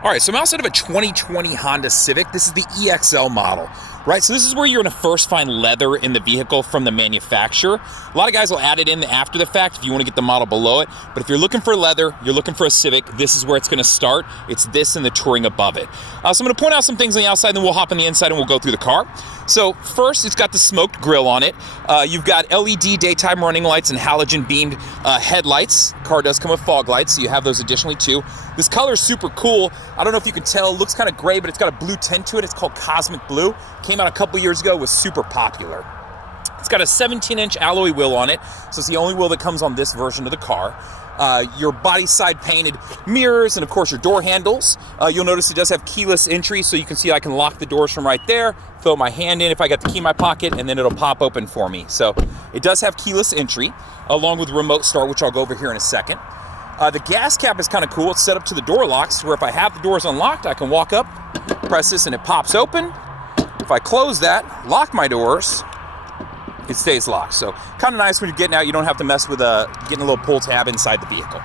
All right, so I'm outside of a 2020 Honda Civic. This is the EXL model, right? So this is where you're gonna first find leather in the vehicle from the manufacturer. A lot of guys will add it in after the fact if you wanna get the model below it, but if you're looking for leather, you're looking for a Civic, this is where it's gonna start. It's this and the Touring above it. So I'm gonna point out some things on the outside, then we'll hop on the inside and we'll go through the car. So first, it's got the smoked grille on it. You've got LED daytime running lights and halogen beamed headlights. The car does come with fog lights, so you have those additionally too. This color is super cool. I don't know if you can tell, it looks kind of gray, but it's got a blue tint to it. It's called Cosmic Blue. Came out a couple years ago, was super popular. It's got a 17-inch alloy wheel on it, so it's the only wheel that comes on this version of the car. Your body side painted mirrors and of course your door handles. You'll notice it does have keyless entry, so you can see I can lock the doors from right there, throw my hand in if I got the key in my pocket, and then it'll pop open for me. So it does have keyless entry, along with remote start, which I'll go over here in a second. The gas cap is kind of cool. It's set up to the door locks, where if I have the doors unlocked, I can walk up, press this, and it pops open. If I close that, lock my doors, it stays locked. So kind of nice when you're getting out, you don't have to mess with getting a little pull tab inside the vehicle.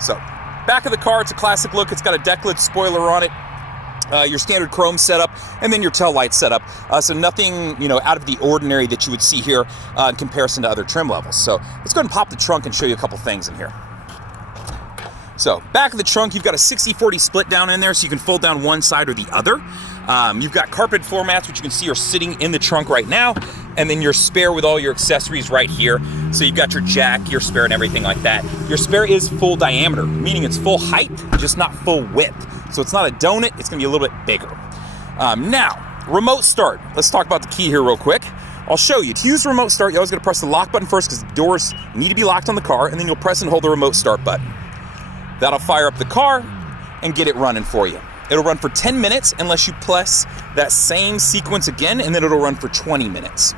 So back of the car, it's a classic look. It's got a deck lid spoiler on it, your standard chrome setup, and then your tail light setup. So nothing, out of the ordinary that you would see here in comparison to other trim levels. So let's go ahead and pop the trunk and show you a couple things in here. So back of the trunk, you've got a 60-40 split down in there, so you can fold down one side or the other. You've got carpet floor mats, which you can see are sitting in the trunk right now, and then your spare with all your accessories right here. So you've got your jack, your spare, and everything like that. Your spare is full diameter, meaning it's full height, just not full width. So it's not a donut, it's gonna be a little bit bigger. Now, remote start. Let's talk about the key here real quick. I'll show you. To use remote start, you're always gonna press the lock button first because the doors need to be locked on the car, and then you'll press and hold the remote start button. That'll fire up the car and get it running for you. It'll run for 10 minutes unless you press that same sequence again, and then it'll run for 20 minutes.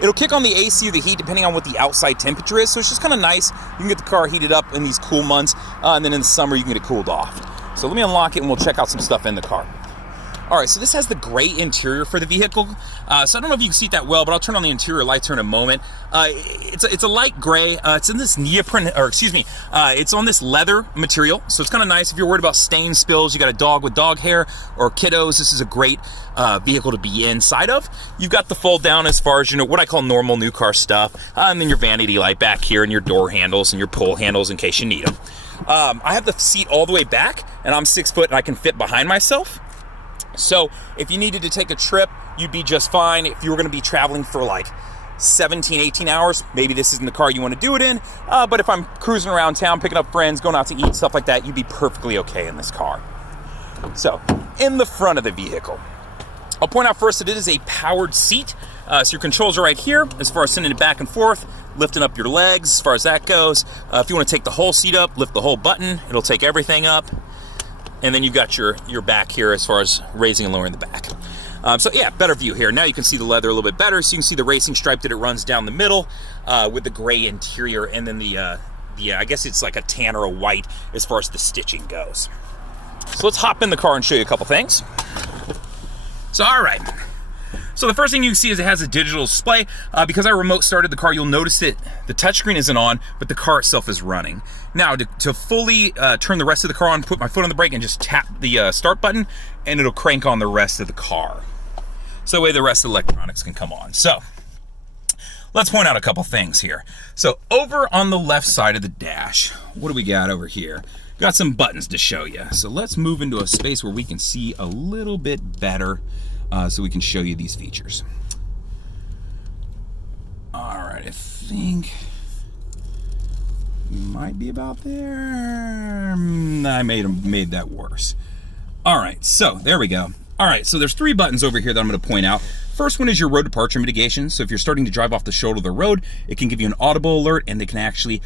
It'll kick on the AC or the heat depending on what the outside temperature is, so it's just kind of nice. You can get the car heated up in these cool months, and then in the summer you can get it cooled off. So let me unlock it and we'll check out some stuff in the car. All right, so this has the gray interior for the vehicle. So I don't know if you can see it that well, but I'll turn on the interior lights here in a moment. It's a light gray. It's in this neoprene, it's on this leather material. So it's kind of nice if you're worried about stain spills, you got a dog with dog hair or kiddos, this is a great vehicle to be inside of. You've got the fold down as far as, what I call normal new car stuff. And then your vanity light back here and your door handles and your pull handles in case you need them. I have the seat all the way back and I'm 6 foot and I can fit behind myself. So if you needed to take a trip, you'd be just fine. If you were gonna be traveling for like 17, 18 hours, maybe this isn't the car you wanna do it in, but if I'm cruising around town, picking up friends, going out to eat, stuff like that, you'd be perfectly okay in this car. So, in the front of the vehicle, I'll point out first that it is a powered seat. So your controls are right here, as far as sending it back and forth, lifting up your legs, as far as that goes. If you wanna take the whole seat up, lift the whole button, it'll take everything up. And then you've got your back here as far as raising and lowering the back. So yeah, better view here. Now you can see the leather a little bit better, so you can see the racing stripe that it runs down the middle with the gray interior, and then the I guess it's like a tan or a white as far as the stitching goes. So let's hop in the car and show you a couple things. So all right. So the first thing you can see is it has a digital display. Because I remote started the car, you'll notice that the touchscreen isn't on, but the car itself is running. Now, to fully turn the rest of the car on, put my foot on the brake and just tap the start button, and it'll crank on the rest of the car. So that way the rest of the electronics can come on. So let's point out a couple things here. So over on the left side of the dash, what do we got over here? Got some buttons to show you. So let's move into a space where we can see a little bit better. So we can show you these features. All right, I think might be about there. I made that worse. All right, so there we go. All right, so there's 3 buttons over here that I'm gonna point out. First one is your road departure mitigation. So if you're starting to drive off the shoulder of the road, it can give you an audible alert, and it can actually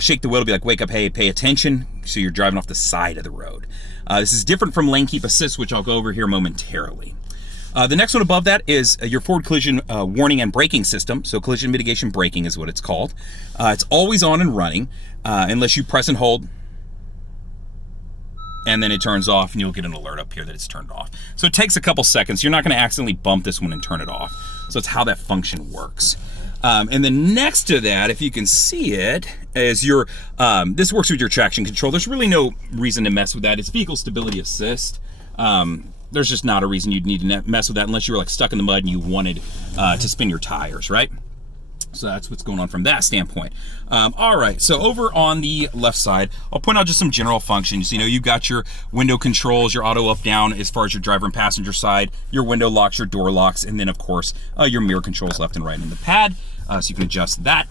shake the wheel to be like, wake up, hey, pay attention. So you're driving off the side of the road. This is different from lane keep assist, which I'll go over here momentarily. The next one above that is your forward collision warning and braking system. So collision mitigation braking is what it's called. It's always on and running unless you press and hold, and then it turns off and you'll get an alert up here that it's turned off. So it takes a couple seconds. You're not gonna accidentally bump this one and turn it off. So it's how that function works. And then next to that, if you can see it, is your, this works with your traction control. There's really no reason to mess with that. It's vehicle stability assist. There's just not a reason you'd need to mess with that unless you were like stuck in the mud and you wanted to spin your tires, right? So that's what's going on from that standpoint. All right, so over on the left side, I'll point out just some general functions. You know, you've got your window controls, your auto up down as far as your driver and passenger side, your window locks, your door locks, and then of course your mirror controls left and right in the pad, so you can adjust that.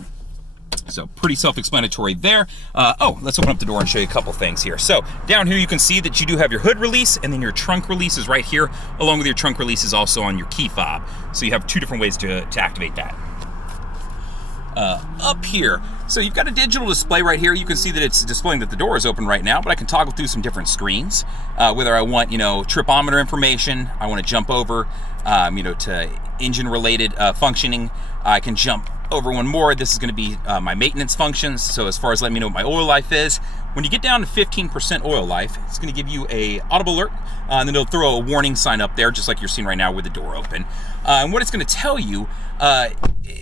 So pretty self-explanatory there. Oh, let's open up the door and show you a couple things here. So down here you can see that you do have your hood release, and then your trunk release is right here, along with your trunk release is also on your key fob. So you have two different ways to activate that. Up here, so you've got a digital display right here. You can see that it's displaying that the door is open right now, but I can toggle through some different screens. Whether I want, you know, tripometer information, I want to jump over, you know, to engine-related functioning. I can jump over one more. This is going to be my maintenance functions. So as far as letting me know what my oil life is, when you get down to 15% oil life, it's going to give you a audible alert, and then it'll throw a warning sign up there, just like you're seeing right now with the door open. And what it's going to tell you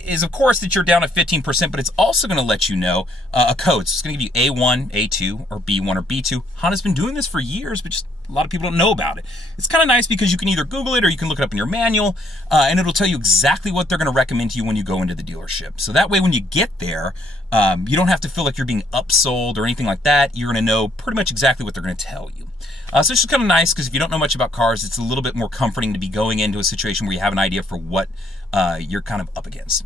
is, of course, that you're down at 15%, but it's also going to let you know a code. So it's going to give you A1, A2, or B1 or B2. Honda's been doing this for years, but just a lot of people don't know about it. It's kind of nice because you can either Google it or you can look it up in your manual, and it'll tell you exactly what they're going to recommend to you when you go into the dealership. So that way, when you get there, you don't have to feel like you're being upsold or anything like that. You're going to know pretty much exactly what they're going to tell you. So it's just kind of nice because if you don't know much about cars, it's a little bit more comforting to be going into a situation where you have an idea for what you're kind of up against.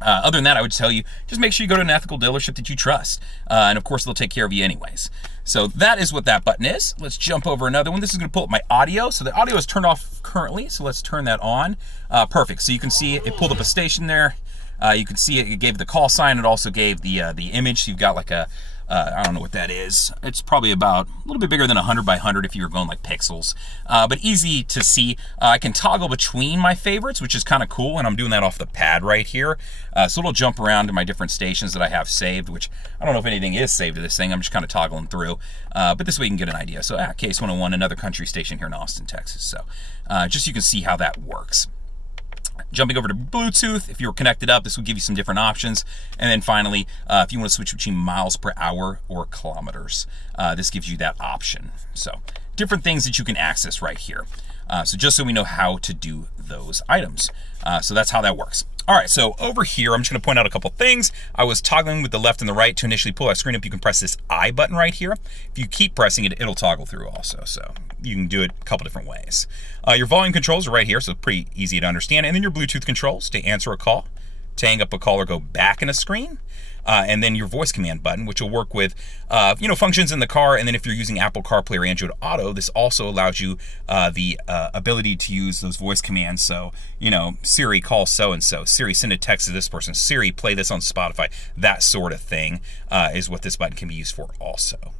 Other than that, I would tell you, just make sure you go to an ethical dealership that you trust. And of course, they'll take care of you anyways. So that is what that button is. Let's jump over another one. This is going to pull up my audio. So the audio is turned off currently. So let's turn that on. Perfect. So you can see it pulled up a station there. You can see it gave the call sign. It also gave the image. So you've got like a, I don't know what that is. It's probably about a little bit bigger than 100 by 100 if you were going like pixels, but easy to see. I can toggle between my favorites, which is kind of cool, and I'm doing that off the pad right here. So it'll jump around to my different stations that I have saved, which I don't know if anything is saved to this thing. I'm just kind of toggling through, but this way you can get an idea. So Case 101, another country station here in Austin, Texas. So just so you can see how that works. Jumping over to Bluetooth, if you were connected up, this will give you some different options. And then finally, if you want to switch between miles per hour or kilometers, this gives you that option. So different things that you can access right here. So just so we know how to do those items. So that's how that works. All right, so over here, I'm just gonna point out a couple things. I was toggling with the left and the right to initially pull our screen up. You can press this I button right here. If you keep pressing it, it'll toggle through also. So you can do it a couple different ways. Your volume controls are right here, so pretty easy to understand. And then your Bluetooth controls to answer a call, to hang up a call or go back in a screen. And then your voice command button, which will work with, functions in the car. And then if you're using Apple CarPlay or Android Auto, this also allows you the ability to use those voice commands. So, Siri, call so-and-so. Siri, send a text to this person. Siri, play this on Spotify. That sort of thing is what this button can be used for also.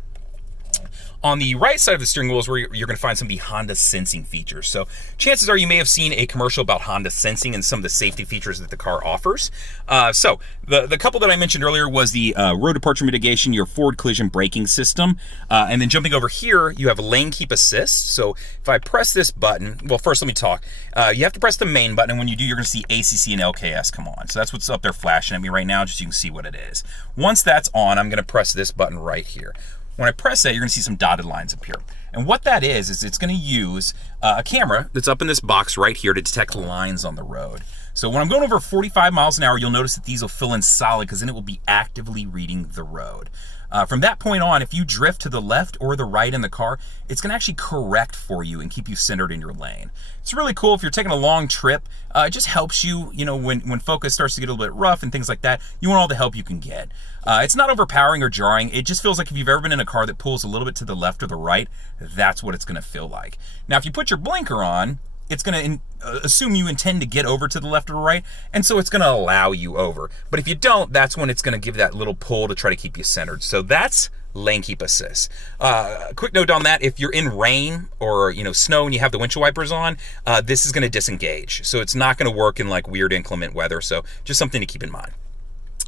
On the right side of the steering wheel is where you're going to find some of the Honda sensing features. So chances are you may have seen a commercial about Honda sensing and some of the safety features that the car offers. So the couple that I mentioned earlier was the road departure mitigation, your forward collision braking system. And then jumping over here, you have lane keep assist. So if I press this button, well, first let me talk. You have to press the main button, and when you do, you're going to see ACC and LKS come on. So that's what's up there flashing at me right now, just so you can see what it is. Once that's on, I'm going to press this button right here. When I press that, you're going to see some dotted lines appear. And what that is it's going to use a camera that's up in this box right here to detect lines on the road. So when I'm going over 45 miles an hour, you'll notice that these will fill in solid because then it will be actively reading the road. From that point on, if you drift to the left or the right in the car, it's going to actually correct for you and keep you centered in your lane. It's really cool if you're taking a long trip. It just helps you, when focus starts to get a little bit rough and things like that, you want all the help you can get. It's not overpowering or jarring. It just feels like if you've ever been in a car that pulls a little bit to the left or the right, that's what it's going to feel like. Now, if you put your blinker on, it's going to assume you intend to get over to the left or the right, and so it's going to allow you over. But if you don't, that's when it's going to give that little pull to try to keep you centered. So that's lane keep assist. Quick note on that, if you're in rain or snow and you have the windshield wipers on, this is going to disengage. So it's not going to work in like weird inclement weather. So just something to keep in mind.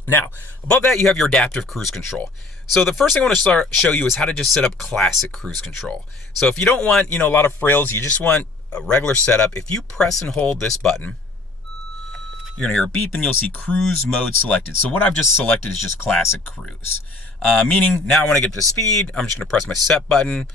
Now, above that, you have your adaptive cruise control. So the first thing I want to show you is how to just set up classic cruise control. So if you don't want, a lot of frills, you just want a regular setup. If you press and hold this button, You're gonna hear a beep and you'll see cruise mode selected. So what I've just selected is just classic cruise. Meaning now when I get to speed, I'm just gonna press my set button,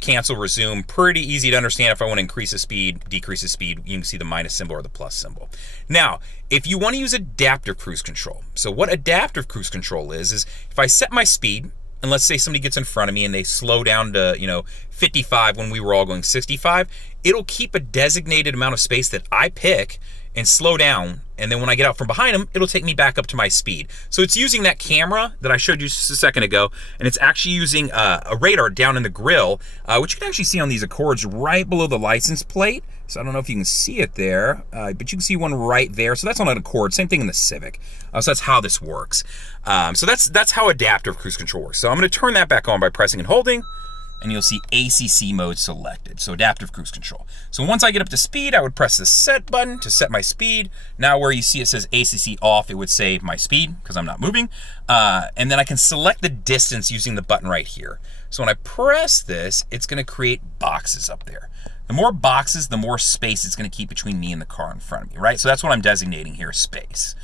cancel, resume. Pretty easy to understand if I wanna increase the speed, decrease the speed. You can see the minus symbol or the plus symbol. Now, if you wanna use adaptive cruise control. So what adaptive cruise control is if I set my speed, and let's say somebody gets in front of me and they slow down to 55 when we were all going 65, it'll keep a designated amount of space that I pick and slow down, and then when I get out from behind them, it'll take me back up to my speed. So it's using that camera that I showed you just a second ago, and it's actually using a radar down in the grill, which you can actually see on these Accords right below the license plate. So I don't know if you can see it there, but you can see one right there. So that's on an Accord, same thing in the Civic. So that's how this works. So that's how adaptive cruise control works. So I'm gonna turn that back on by pressing and holding, and you'll see ACC mode selected, so adaptive cruise control. So once I get up to speed, I would press the set button to set my speed. Now where you see it says ACC off, it would say my speed, because I'm not moving. And then I can select the distance using the button right here. So when I press this, it's gonna create boxes up there. The more boxes, the more space it's gonna keep between me and the car in front of me, right? So that's what I'm designating here, space.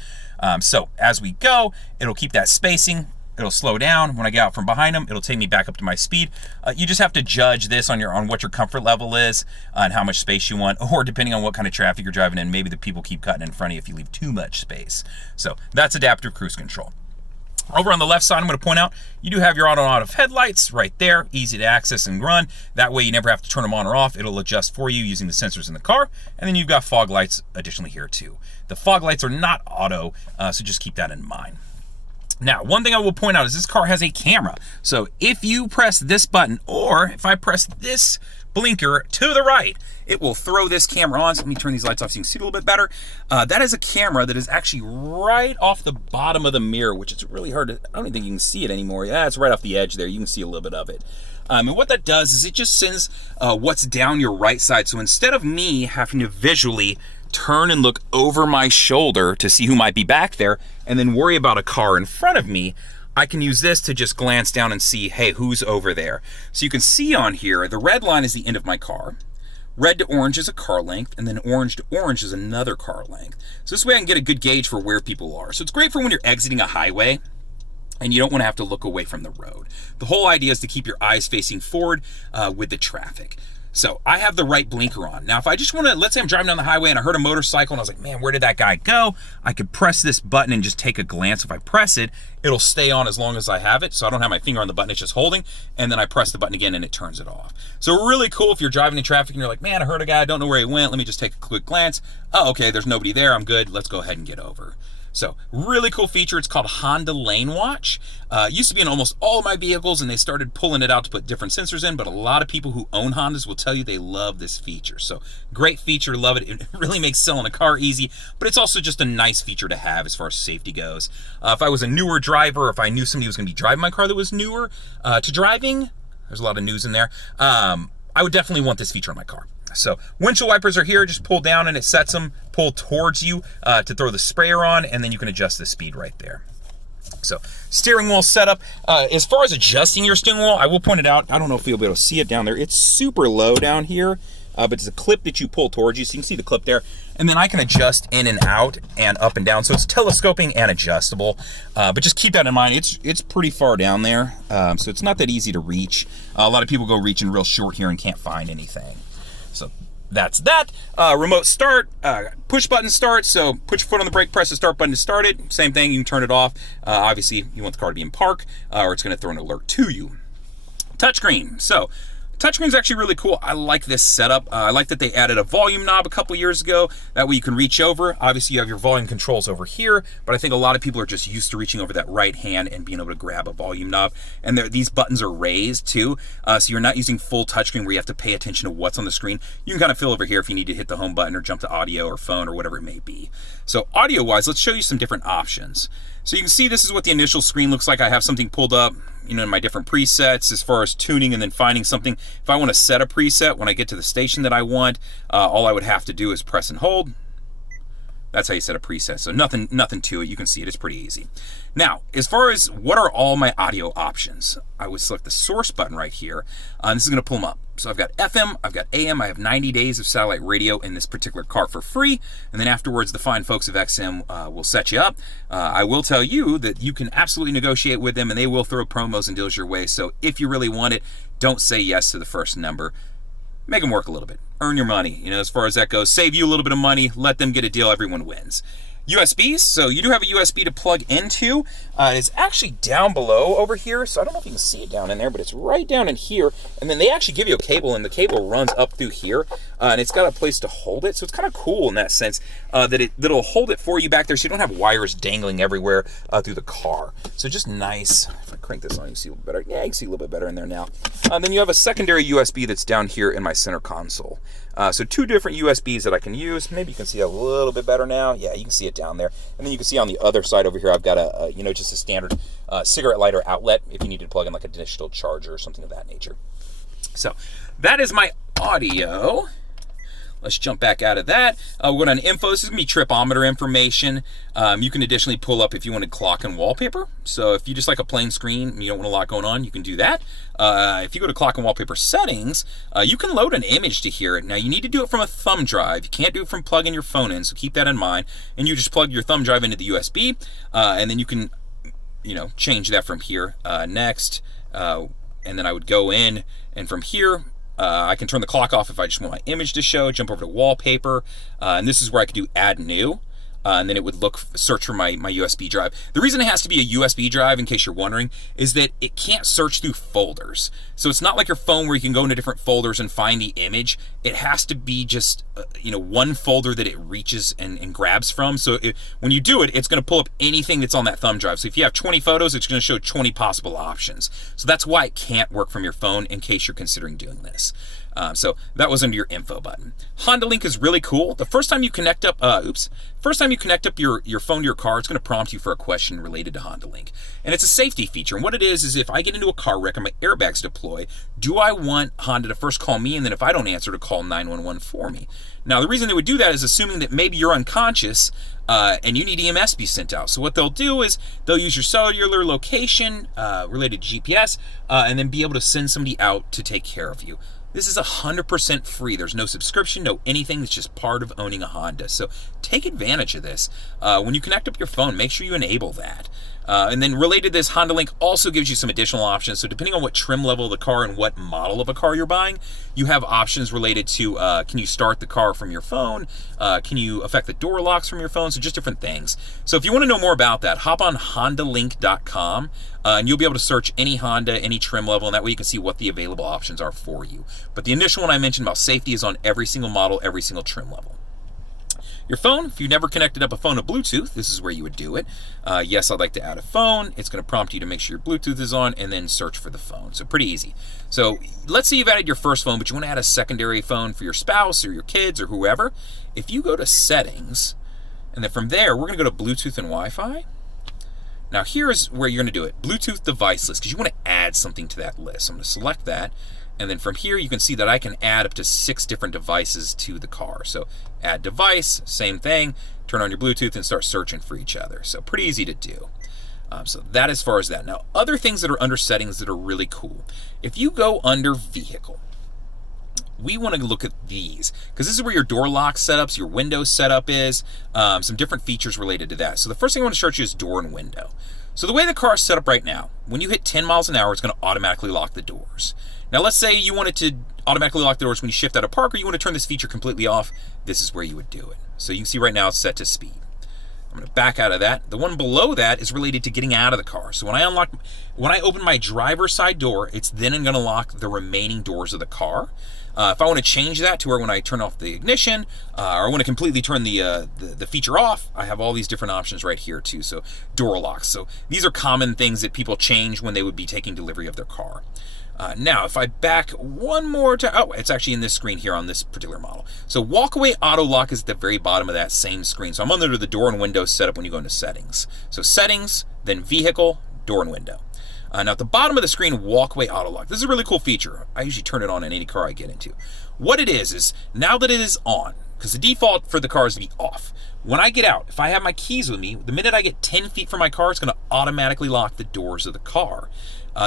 So as we go, it'll keep that spacing. It'll slow down. When I get out from behind them, it'll take me back up to my speed. You just have to judge this on what your comfort level is and how much space you want, or depending on what kind of traffic you're driving in, maybe the people keep cutting in front of you if you leave too much space. So that's adaptive cruise control. Over on the left side, I'm going to point out, you do have your auto and off headlights right there, easy to access and run. That way you never have to turn them on or off. It'll adjust for you using the sensors in the car. And then you've got fog lights additionally here too. The fog lights are not auto, so just keep that in mind. Now, one thing I will point out is this car has a camera. So if you press this button, or if I press this blinker to the right, it will throw this camera on. So let me turn these lights off so you can see a little bit better. That is a camera that is actually right off the bottom of the mirror, which is really hard to, I don't even think you can see it anymore. Yeah, it's right off the edge there. You can see a little bit of it. And what that does is it just sends what's down your right side. So instead of me having to visually turn and look over my shoulder to see who might be back there and then worry about a car in front of me, I can use this to just glance down and see, hey, who's over there? So you can see on here, the red line is the end of my car. Red to orange is a car length, and then orange to orange is another car length. So this way I can get a good gauge for where people are. So it's great for when you're exiting a highway and you don't want to have to look away from the road. The whole idea is to keep your eyes facing forward with the traffic. So I have the right blinker on. Now, if I just want to, let's say I'm driving down the highway and I heard a motorcycle and I was like, man, where did that guy go? I could press this button and just take a glance. If I press it, it'll stay on as long as I have it. So I don't have my finger on the button, it's just holding. And then I press the button again and it turns it off. So really cool if you're driving in traffic and you're like, man, I heard a guy, I don't know where he went. Let me just take a quick glance. Oh, okay, there's nobody there. I'm good. Let's go ahead and get over. So really cool feature. It's called Honda Lane Watch. It used to be in almost all of my vehicles and they started pulling it out to put different sensors in, but a lot of people who own Hondas will tell you they love this feature. So great feature, love it. It really makes selling a car easy, but it's also just a nice feature to have as far as safety goes. If I was a newer driver, if I knew somebody was gonna be driving my car that was newer to driving, there's a lot of news in there, I would definitely want this feature on my car. So windshield wipers are here, just pull down and it sets them, pull towards you to throw the sprayer on, and then you can adjust the speed right there. So steering wheel setup, as far as adjusting your steering wheel, I will point it out, I don't know if you'll be able to see it down there, it's super low down here, but it's a clip that you pull towards you, so you can see the clip there, and then I can adjust in and out and up and down, so it's telescoping and adjustable, but just keep that in mind, it's pretty far down there, so it's not that easy to reach. A lot of people go reaching real short here and can't find anything. So that's that. Remote start, push button start. So put your foot on the brake, press the start button to start it. Same thing, you can turn it off. Obviously, you want the car to be in park or it's going to throw an alert to you. Touchscreen. So touchscreen is actually really cool. I like this setup. I like that they added a volume knob a couple years ago. That way you can reach over. Obviously, you have your volume controls over here, but I think a lot of people are just used to reaching over that right hand and being able to grab a volume knob. And these buttons are raised too, so you're not using full touchscreen where you have to pay attention to what's on the screen. You can kind of feel over here if you need to hit the home button or jump to audio or phone or whatever it may be. So audio-wise, let's show you some different options. So you can see this is what the initial screen looks like. I have something pulled up, in my different presets as far as tuning and then finding something. If I want to set a preset when I get to the station that I want, all I would have to do is press and hold. That's how you set a preset. So nothing to it. You can see it. It's pretty easy. Now, as far as what are all my audio options, I would select the source button right here. And this is going to pull them up. So I've got FM, I've got AM, I have 90 days of satellite radio in this particular car for free. And then afterwards, the fine folks of XM will set you up. I will tell you that you can absolutely negotiate with them, and they will throw promos and deals your way. So if you really want it, don't say yes to the first number. Make them work a little bit. Earn your money, as far as that goes. Save you a little bit of money. Let them get a deal. Everyone wins. USBs. So you do have a USB to plug into. It's actually down below over here. So I don't know if you can see it down in there, but it's right down in here. And then they actually give you a cable, and the cable runs up through here. And it's got a place to hold it. So it's kind of cool in that sense that it'll hold it for you back there, so you don't have wires dangling everywhere through the car. So just nice. If I crank this on, you can see a little better. Yeah, you can see a little bit better in there now. Then you have a secondary USB that's down here in my center console. So two different USBs that I can use. Maybe you can see a little bit better now. Yeah, you can see it down there. And then you can see on the other side over here, I've got a just a standard cigarette lighter outlet if you needed to plug in like a digital charger or something of that nature. So that is my audio. Let's jump back out of that. We're going to info. This is going to be tripometer information. You can additionally pull up if you wanted clock and wallpaper. So if you just like a plain screen and you don't want a lot going on, you can do that. If you go to clock and wallpaper settings, you can load an image to here. Now you need to do it from a thumb drive. You can't do it from plugging your phone in, so keep that in mind. And you just plug your thumb drive into the USB, and then you can, change that from here. Next, and then I would go in, and from here, I can turn the clock off if I just want my image to show, jump over to wallpaper, and this is where I could do add new, and then it would search for my USB drive. The reason it has to be a USB drive, in case you're wondering, is that it can't search through folders. So it's not like your phone where you can go into different folders and find the image. It has to be just, one folder that it reaches and grabs from. So when you do it, it's going to pull up anything that's on that thumb drive. So if you have 20 photos, it's going to show 20 possible options. So that's why it can't work from your phone in case you're considering doing this. So that was under your info button. Honda Link is really cool. The first time you connect up, your phone to your car, it's going to prompt you for a question related to Honda Link. And it's a safety feature. And what it is if I get into a car wreck and my airbags deploy, do I want Honda to first call me, and then if I don't answer, to call 911 for me? Now, the reason they would do that is assuming that maybe you're unconscious and you need EMS to be sent out. So what they'll do is they'll use your cellular location related to GPS and then be able to send somebody out to take care of you. This is 100% free. There's no subscription, no anything. It's just part of owning a Honda. So take advantage of this. When you connect up your phone, make sure you enable that. And then related to this, Honda Link also gives you some additional options. So depending on what trim level of the car and what model of a car you're buying, you have options related to can you start the car from your phone? Can you affect the door locks from your phone? So just different things. So if you want to know more about that, hop on HondaLink.com and you'll be able to search any Honda, any trim level, and that way you can see what the available options are for you. But the initial one I mentioned about safety is on every single model, every single trim level. Your phone, if you've never connected up a phone to Bluetooth, this is where you would do it. Yes, I'd like to add a phone. It's going to prompt you to make sure your Bluetooth is on and then search for the phone. So pretty easy. So let's say you've added your first phone, but you want to add a secondary phone for your spouse or your kids or whoever. If you go to settings, and then from there, we're going to go to Bluetooth and Wi-Fi. Now here's where you're going to do it. Bluetooth device list, because you want to add something to that list. So I'm going to select that. And then from here, you can see that I can add up to 6 different devices to the car. So add device, same thing, turn on your Bluetooth and start searching for each other. So pretty easy to do. So that as far as that. Now, other things that are under settings that are really cool. If you go under vehicle, we want to look at these because this is where your door lock setups, your window setup is, some different features related to that. So the first thing I want to show you is door and window. So the way the car is set up right now, when you hit 10 miles an hour, it's going to automatically lock the doors. Now, let's say you wanted to automatically lock the doors when you shift out of park, or you want to turn this feature completely off. This is where you would do it. So you can see right now it's set to speed. I'm going to back out of that. The one below that is related to getting out of the car. So when I open my driver's side door, it's then going to lock the remaining doors of the car. If I want to change that to where when I turn off the ignition, or I want to completely turn the feature off, I have all these different options right here too. So door locks. So these are common things that people change when they would be taking delivery of their car. Now, if I back one more time, oh, it's actually in this screen here on this particular model. So walkaway auto lock is at the very bottom of that same screen. So I'm under the door and window setup when you go into settings. So settings, then vehicle, door and window. Now at the bottom of the screen, walkaway auto lock. This is a really cool feature. I usually turn it on in any car I get into. What it is now that it is on, because the default for the car is to be off. When I get out, if I have my keys with me, the minute I get 10 feet from my car, it's going to automatically lock the doors of the car.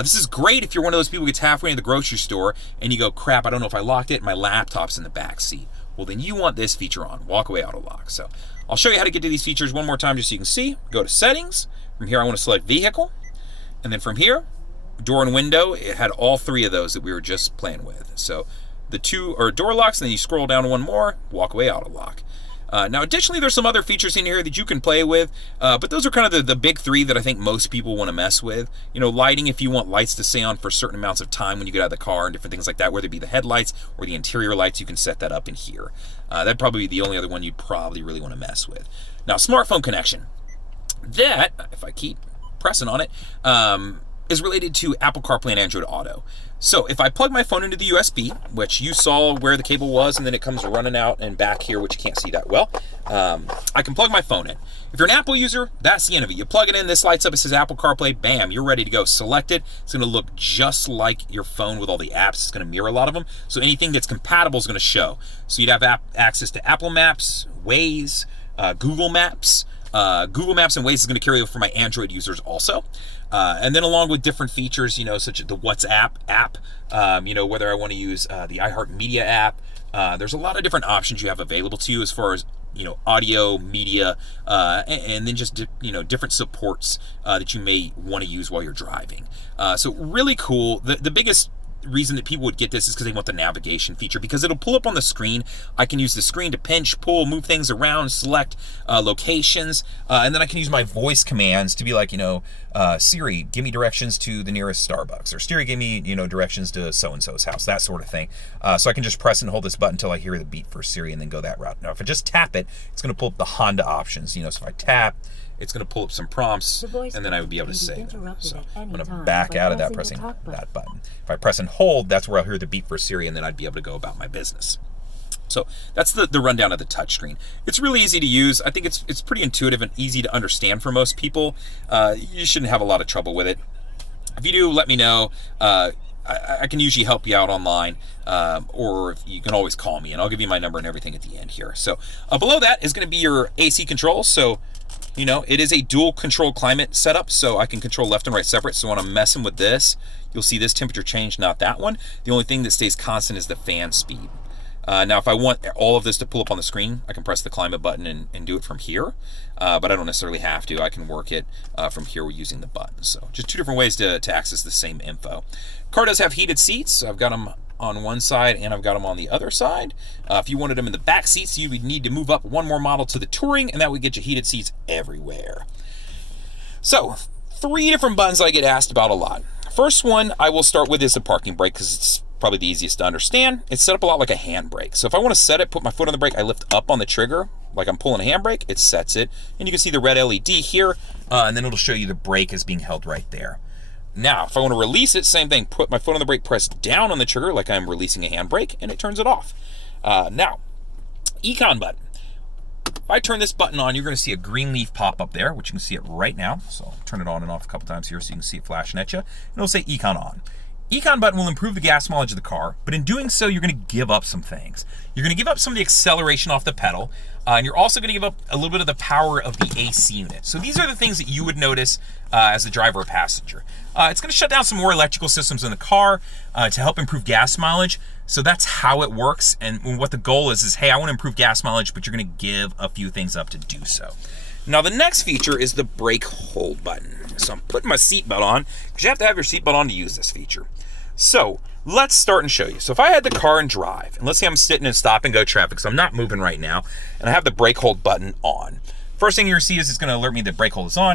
This is great if you're one of those people who gets halfway in the grocery store and you go, crap, I don't know if I locked it, my laptop's in the back seat. Well, then you want this feature on, walk away auto lock. So I'll show you how to get to these features one more time just so you can see. Go to settings. From here, I want to select vehicle. And then from here, door and window, it had all three of those that we were just playing with. So the two are door locks, and then you scroll down one more, walk away auto lock. Now, additionally, there's some other features in here that you can play with, but those are kind of the big three that I think most people want to mess with. You know, lighting, if you want lights to stay on for certain amounts of time when you get out of the car and different things like that, whether it be the headlights or the interior lights, you can set that up in here. That'd probably be the only other one you'd probably really want to mess with. Now, smartphone connection. That, if I keep pressing on it, is related to Apple CarPlay and Android Auto. So if I plug my phone into the USB, which you saw where the cable was, and then it comes running out and back here, which you can't see that well, I can plug my phone in. If you're an Apple user, that's the end of it. You plug it in, this lights up, it says Apple CarPlay, bam, you're ready to go. Select it. It's going to look just like your phone with all the apps. It's going to mirror a lot of them. So anything that's compatible is going to show. So you'd have access to Apple Maps, Waze, Google Maps. Google Maps and Waze is going to carry over for my Android users also. And then along with different features, you know, such as the WhatsApp app, you know, whether I want to use the iHeartMedia app. There's a lot of different options you have available to you as far as, you know, audio, media, and then just, you know, different supports that you may want to use while you're driving. So really cool. The biggest reason that people would get this is because they want the navigation feature, because it'll pull up on the screen. I can use the screen to pinch, pull, move things around, select locations, and then I can use my voice commands to be like, you know, Siri, give me directions to the nearest Starbucks, or Siri, give me, you know, directions to so-and-so's house, that sort of thing. So I can just press and hold this button until I hear the beep for Siri and then go that route. Now, if I just tap it, it's going to pull up the Honda options. You know, so if I tap, it's going to pull up some prompts, and then I would be able to say them. So I'm going to back out of that pressing that button. If I press and hold, that's where I'll hear the beep for Siri, and then I'd be able to go about my business. So that's the rundown of the touchscreen. It's really easy to use. I think it's pretty intuitive and easy to understand for most people. You shouldn't have a lot of trouble with it. If you do, let me know. I can usually help you out online, or you can always call me, and I'll give you my number and everything at the end here. So below that is going to be your AC controls. So, you know, it is a dual control climate setup, so I can control left and right separate. So when I'm messing with this, you'll see this temperature change, not that one. The only thing that stays constant is the fan speed. Now, if I want all of this to pull up on the screen, I can press the climate button and do it from here, but I don't necessarily have to. I can work it from here using the button. So just two different ways to access the same info. Car does have heated seats. I've got them on one side and I've got them on the other side. If you wanted them in the back seats, you would need to move up one more model to the Touring, and that would get you heated seats everywhere. So 3 different buttons I get asked about a lot. First one I will start with is the parking brake, because it's probably the easiest to understand. It's set up a lot like a handbrake. So if I want to set it, put my foot on the brake, I lift up on the trigger like I'm pulling a handbrake, it sets it. And you can see the red LED here, and then it'll show you the brake is being held right there. Now, if I want to release it, same thing. Put my foot on the brake, press down on the trigger like I'm releasing a handbrake, and it turns it off. Now, Econ button. If I turn this button on, you're going to see a green leaf pop up there, which you can see it right now. So I'll turn it on and off a couple times here so you can see it flashing at you. And it'll say Econ on. Econ button will improve the gas mileage of the car, but in doing so, you're going to give up some things. You're going to give up some of the acceleration off the pedal, and you're also going to give up a little bit of the power of the AC unit. So these are the things that you would notice as a driver or passenger. It's going to shut down some more electrical systems in the car to help improve gas mileage. So that's how it works, and what the goal is hey, I want to improve gas mileage, but you're going to give a few things up to do so. Now, the next feature is the brake hold button. So I'm putting my seatbelt on, because you have to have your seatbelt on to use this feature. So let's start and show you. So if I had the car and drive, and let's say I'm sitting in stop and go traffic, so I'm not moving right now, and I have the brake hold button on. First thing you're going to see is it's going to alert me that brake hold is on.